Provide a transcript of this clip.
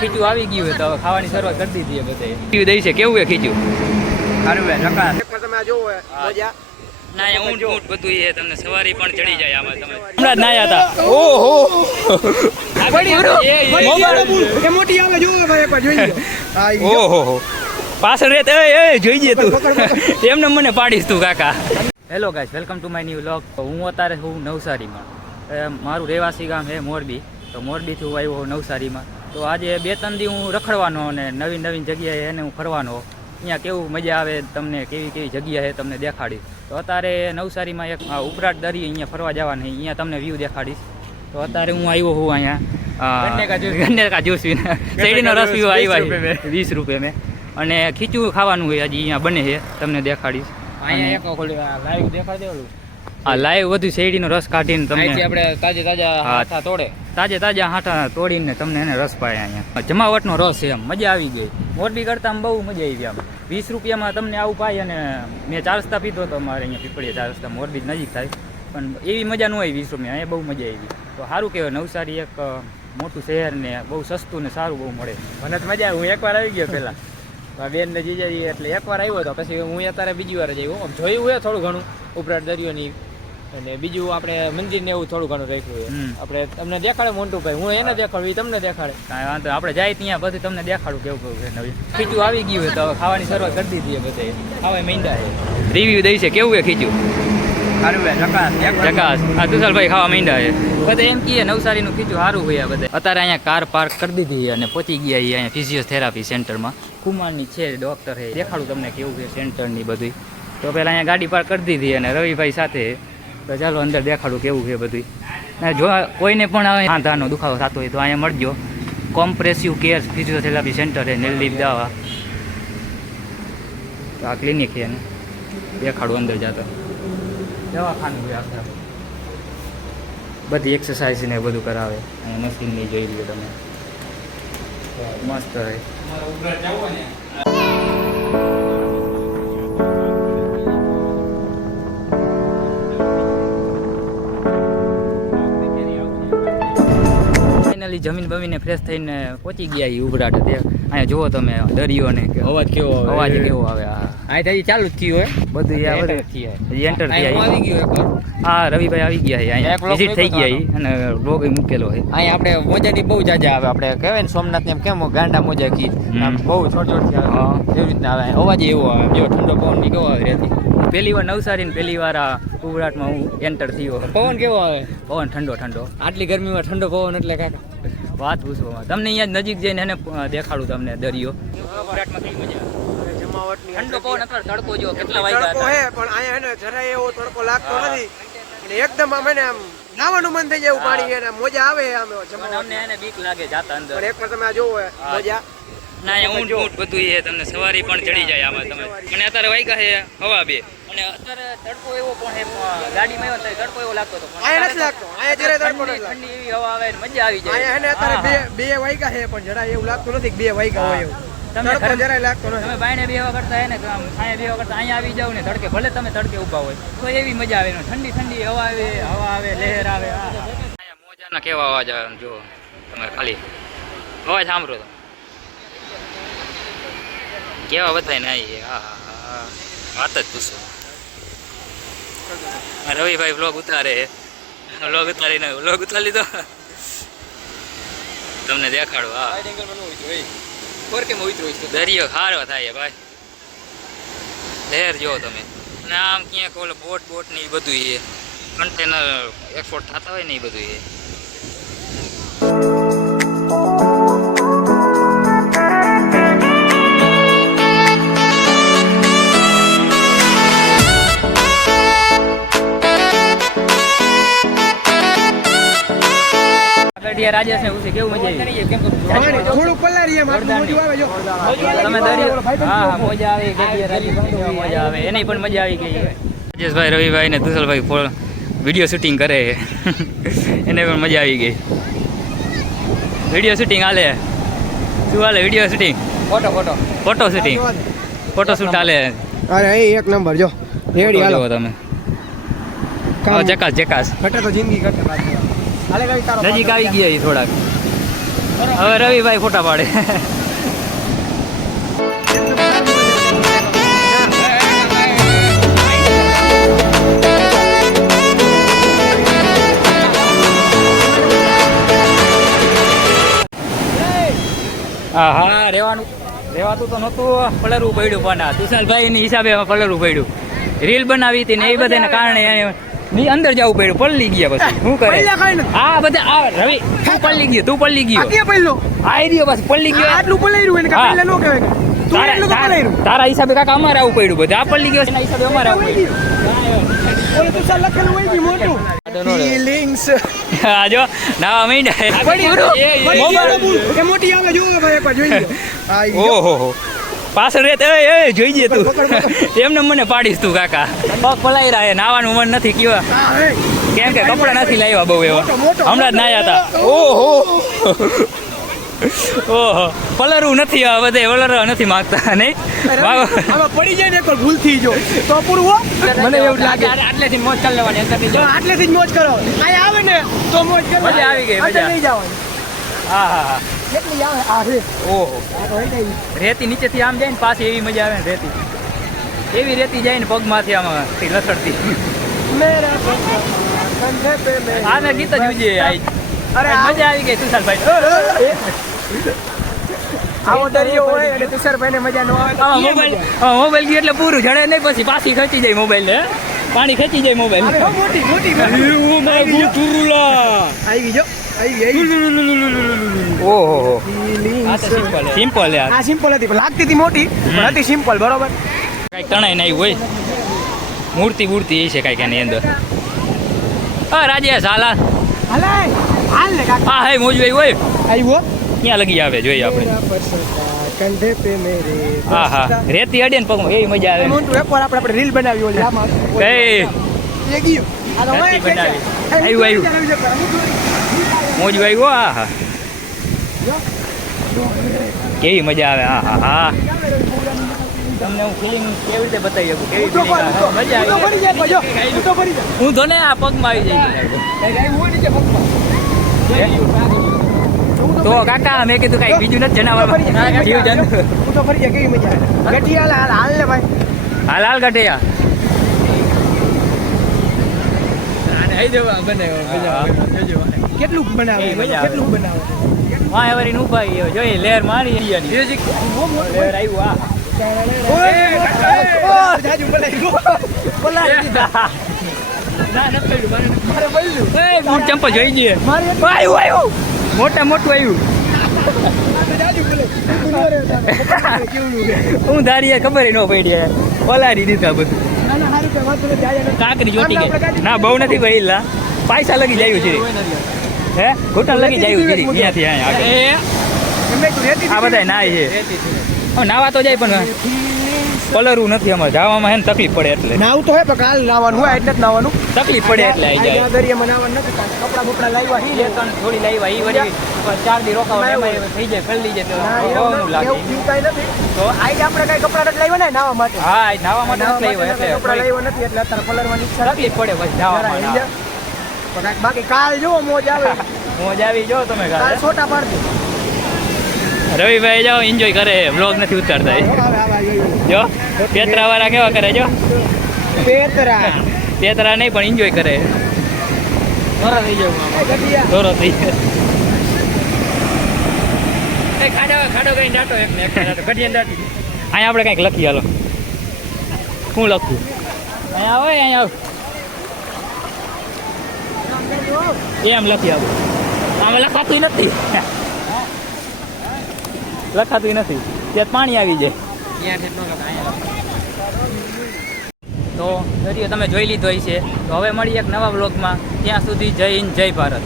ખીચું આવી ગયું તો હવે ખાવાની શરૂઆત કરી દીધી બધે ખીચું દઈ છે. કેવું છે ખીચું? સારું છે જકાસ. તમે જોવો મજા ના ઊંટ ઊંટ બધું એ તમને સવારી પણ ચડી જાય આમાં. તમે હમણાં જ નાયા હતા. ઓહો એ મોટી આવે જોવો ભાઈ એકવાર જોઈ લો. ઓહો પાછળ રહેત એ જોઈજે તું એમને મને પાડીશ તું કાકા. Hello guys, welcome to my new vlog. હું અત્યારે હું નવસારીમાં. મારું રહેવાસી ગામ છે મોરબી. તો મોરબીથી હું આવ્યો નવસારીમાં. તો આજે 2-3 દી હું રખડવાનો અને નવીન નવીન જગ્યાએ એને હું ફરવાનો. અહીંયા કેવું મજા આવે તમને, કેવી કેવી જગ્યા છે તમને દેખાડીશ. તો અત્યારે નવસારીમાં એક ઉપરાટ દરી અહીંયા ફરવા જવાનું, અહીંયા તમને વ્યૂ દેખાડીશ. તો અત્યારે હું આવ્યો હું અહીંયા ગન્ને કા જ્યુસ શેરડીનો રસ પીવા આવ્યા 20 રૂપિયા મેં. અને ખીચું ખાવાનું હોય હજી અહીંયા બને છે, તમને દેખાડીશ. અહીંયા એક લાઈવ દેખાડી દેવું. હા, લાઈવ બધું શેરડીનો રસ કાઢીને તમને આપણે તાજા હાથા તોડે, તાજા હાથા તોડીને તમને એને રસ પાય. અહીંયા જમાવટનો રસ છે, એમ મજા આવી ગઈ. મોરબી કરતા આમ બહુ મજા આવી આમ. 20 રૂપિયામાં તમને આવું પાય. અને મેં 4 રસ્તા પીધો તો મારે અહીંયા પીપળીયા 4 રસ્તા મોરબી નજીક થાય, પણ એવી મજા ન હોય 20 રૂપિયા. અહીંયા બહુ મજા આવી. તો સારું કહેવાય, નવસારી એક મોટું શહેર ને બહુ સસ્તું ને સારું બહુ મળે. મને તો મજા આવી. હું એકવાર આવી ગયો પહેલાં બેન ને જીજાજી, એટલે એકવાર આવ્યો હતો. પછી હું અત્યારે બીજી વાર જ આવ્યો. જોયું હોય થોડું ઘણું ઉપરાટ દરિયોની, અને બીજું આપણે મંદિર ને એવું થોડું ઘણું રાખ્યું છે. આપણે તમને દેખાડે મોન્ટુભાઈ, હું એને દેખાડું, તમને દેખાડે. કાંઈ વાંધો, આપણે જાય ત્યાં પછી તમને દેખાડું કેવું કેવું છે નવી. ખીચું આવી ગયું હોય તો હવે ખાવાની શરૂઆત કરી દીધી છે બધે. ખાવા માંડ્યા છે. રિવ્યુ દઈ છે કેવું છે ખીચું? સારું છે જકાસ. હા તુષારભાઈ ખાવા માંડ્યા છે બધા. એમ કહીએ નવસારીનું ખીચું સારું હોય બધે. અત્યારે અહીંયા કાર પાર્ક કરી દીધી અને પહોંચી ગયા અહીંયા ફિઝિયોથેરાપી સેન્ટરમાં. કુમારની છે ડૉક્ટર છે, દેખાડું તમને કેવું છે સેન્ટરની બધું. તો પહેલાં અહીંયા ગાડી પાર્ક કરી દીધી અને રવિભાઈ સાથે. તો ચાલો અંદર દેખાડું કેવું છે બધું. જો કોઈને પણ આવે હાથાનો દુખાવો થતો હોય તો અહીંયા મળજો. કોમ્પ્રેસિવ કેર ફિઝિયોથેરાપી સેન્ટર છે, નીલદીપ દવા. તો આ ક્લિનિક છે એને દેખાડું અંદર જતો. દવાખાનું હોય આખા, બધી એક્સરસાઇઝ ને બધું કરાવે. અહીંયા મશીન નહીં જોઈ લો તમે, મસ્ત રહે. ફાઇનલી જમીન બમીને ફ્રેશ થઈને પહોંચી ગયા એ ઉભરાટ. અહીંયા જુઓ તમે દરિયો ને અવાજ કેવો આવે. હા ચાલુ જ થયું હોય બધું એન્ટર આવી ગયું. હા રવિભાઈ આવી ગયા છે અહીંયા, વિઝિટ થઈ ગયા અને બ્લોગ મૂકેલો છે. અહીંયા આપણે મોજાની બહુ જાજા આવે. આપણે કહેવાય ને સોમનાથ એમ કેમ ગાંડા મોજા કી બહુ છોટ છોટથી આવે એવી રીતના આવે. અવાજ એવો આવે, જો ઠંડો પવન ની કેવો આવે રહેતી. પહેલી વાર નવસારી ને પહેલી વાર આ ઉભરાટમાં હું એન્ટર થયો. પવન કેવો આવે? પવન ઠંડો. આટલી ગરમીમાં ઠંડો પવન એટલે કાકા વાત પૂછવામાં. તમને અહીંયા નજીક જઈને એને દેખાડું તમને દરિયો. ઉભરાટમાં કઈ મજા ઠંડો પવન અથવા તડકો જો કેટલા વાગ્યા તડકો હે, પણ અહીંયા એને જરાય એવો તડકો લાગતો નથી. એટલે એકદમ આમ એને આમ નાવાનું મન થઈ જાય પાણી. એને મજા આવે આમ. અમને એને બીક લાગે જાતા અંદર. પણ એકવાર તમે જોવો મજા. ના ઊંટ ઊંટ બધું એ તમને સવારી પણ ચડી જાય આમાં. તમે મને અત્યારે વાગ્યા છે હવા 2 અને અત્યારે તડકો એવો પણ ગાડીમાં આવ્યો તો તડકો એવો લાગતો હતો. અહીંયા નથી લાગતો. અહીંયા જરાય તડકો નથી. ઠંડી એવી હવા આવે ને મજા આવી જાય. અહીંયા એને અત્યારે 2 વાગ્યા છે, પણ જરાય એવું લાગતું નથી કે 2 વાગ્યા હોય એવું. તડકો જરાય લાગતો નથી. તમે બાયણે બેહવા કરતા હે ને અહીંયા બેહવા કરતા અહીંયા આવી જાવ ને તડકે, ભલે તમે તડકે ઊભા હોય તો એવી મજા આવે. ઠંડી હવા આવે, લહેર આવે. અહીંયા મોજાના કેવા અવાજ આવે જો તમે ખાલી અવાજ સાંભળો તો કેવા બતાય ને. હા વાત જ પૂછો. રવિભાઈ વ્લોગ ઉતારે, વ્લોગ ઉતારીને વ્લોગ ઉતારી લીધો તમને દેખાડો. હા દરિયો સારો થાય ભાઈ, લહેર જો તમે. અને આમ ક્યાંક ઓલો બોટ ને એ બધું એ કન્ટેનર એક્સપોર્ટ થતા હોય ને એ બધું એ. રાજેશ ને પૂછે કેવું મજા આવી? થોડું પલારી એમ આટલું મોજું આવે જો તમે દરિયો. હા મજા આવી, મજા આવે. એની પણ મજા આવી ગઈ. રાજેશભાઈ, રવિભાઈ ને તુષારભાઈ વિડીયો શૂટિંગ કરે એને પણ મજા આવી ગઈ. વિડીયો શૂટિંગ હાલે. શું હાલે video shooting? Photo shooting, photo shoot હાલે. અરે એક નંબર જો રેડી હાલો તમે. જકાસ ઘટે તો જિંદગી ઘટે. નજીક આવી ગયા થોડાક. હવે રવિભાઈ ફોટા પાડે. હા રેવાતું તો નહોતું, પલરવું પડ્યું પણ તુષારભાઈની હિસાબે પલરવું પડ્યું. રીલ બનાવી હતી ને એ બધાના કારણે ની અંદર જવું પડ્યું. પલ્લી ગયા પછી શું કરે આ બધા. આ રવિ તું પલ્લી ગયો આ રહ્યો બસ પલ્લી ગયો. તારા હિસાબે કાકા અમારે આવવું પડ્યું. બધું આ પલ્લી ગયો એના હિસાબે અમારે આવવું પડ્યું. હા જો નાવા માંડ્યા. ઓહો પાછળ રેત જોઈ જે તું એમને મને પાડીશ તું કાકા. પગ પલાઈ રહ્યા નાવાનું મન નથી કેવા, કેમ કે કપડા નથી લાવ્યા બહુ એવા, હમણાં જ નાયા હતા. ઓહો ઓહો પલરવું નથી, બધે પલરવા નથી માંગતા નહીં. પડી જાય ને તો ભૂલ થઈ જો તો પૂરું મને એવું લાગે. આટલેથી મોજ કરી લેવાની, આટલેથી જ મોજ કરો. અહીં આવે ને તો મોજ કરો. મજા આવી ગઈ, મજા નહીં જવાની. હા હા હા કેટલી આવે આ રે. ઓહો રેતી નીચેથી આમ જાય ને પાછી એવી મજા આવે ને રેતી એવી રેતી જાય ને પગમાંથી આમ લસડતી. આ મેં ગીત જ ઉજે. અરે મજા આવી ગઈ તુષારભાઈ. આવો દરિયો હોય અને તુષારભાઈ ને મજા ન આવે. મોબાઈલ ગયો એટલે પૂરું જડે નહીં, પછી પાછી ખેંચી જાય મોબાઈલ ને, પાણી ખેંચી જાય મોબાઈલ. ઓહો સિમ્પલ યાર. આ સિમ્પલ હતી પણ લાગતી હતી મોટી, પણ હતી સિમ્પલ. બરોબર કઈક તણાઈ નહીં હોય, મૂર્તિ એ છે કઈક એની અંદર. હા રાજેશ હાલ હાલ ને કાકા. હા હે મોજભાઈ હોય આવ્યો ક્યાં લગી આવે જોઈએ આપણે. કંધે પે મેરે. હા હા રેતી અડે ને પગમાં એવી મજા આવે. મોટું વેપાર આપણે રીલ બનાવી ઓલી આમાં એ ગયો આ તો રેતી બનાવી આવ્યું મોજભાઈ હો. હા હા કેવી મજા આવે. હા હા હા તમને હું ફિલિંગ કેવી રીતે બતાવી શકું, કેવી ફિલિંગ મજા આવી. હું તો ને આ પગમાં આવી જાય. તો કાકા મેં કીધું કઈ બીજું નથી જણાવવા. હાલ ગઠિયા કેટલું બનાવે કેટલું બનાવે. હા હવે ઉભા જોઈએ લેર મારી મ્યુઝિક લેર આવ્યું. ચંપલ જોઈ જઈએ. મોટું આવ્યું. હું ધારીએ ખબર ન પડી, ઓલાડી દીધા બધું. કાંકરી ચોટી ગઈ. ના બહુ નથી ભાઈ, પૈસા લગી જાય છે. હે ઘૂંટણ લગી જાય છે ત્યાંથી આ બધા નાય છે. નાવા તો જાય પણ પલરવું નથી અમારે જવામાં હે ને તકલીફ પડે એટલે. નાવું તો હે પણ કાલ નાવાનું હોય એટલે જ નાવાનું તકલીફ પડે એટલે આવી જાય. દરિયામાં નાવાનું નથી. કપડા બપડા લાવ્યા હી થોડી લાવ્યા ઈ વળી 4 દી રોકાવા એમાં થઈ જાય ફરી જાય તો લાગે એવું કઈ નથી. તો આઈ આપણે કઈ કપડા નથી લાવ્યા ને નાવા માટે. હા નાવા માટે નથી લાવ્યા એટલે કપડા લાવ્યા નથી એટલે અત્યારે પલરવાની ઈચ્છા તકલીફ પડે બસ જવામાં. બાકી કાલ જો મોજ આવે. મોજ આવી જો તમે કાલ છોટા પાડજો. રવિભાઈ જાઓ એન્જોય કરે, વ્લોગ નથી ઉતારતા. જો પેતરા વાળા કેવા કરે જો. પેતરા નહીં પણ એન્જોય કરે. ધોરો થઈ જવું ધોરો થઈ જાય. ખાડો કઈ દાટો એક ને ઘડિયા દાટી. અહીંયા આપણે કંઈક લખી હાલો. શું લખવું અહીંયા આવે અહીંયા એમ લખી આવું. આમાં લખાતું નથી ત્યાં પાણી આવી જાય. તો દરિયો તમે જોઈ લીધો છે. તો હવે મળીએ એક નવા વ્લોગમાં. ત્યાં સુધી જય હિન્દ જય ભારત.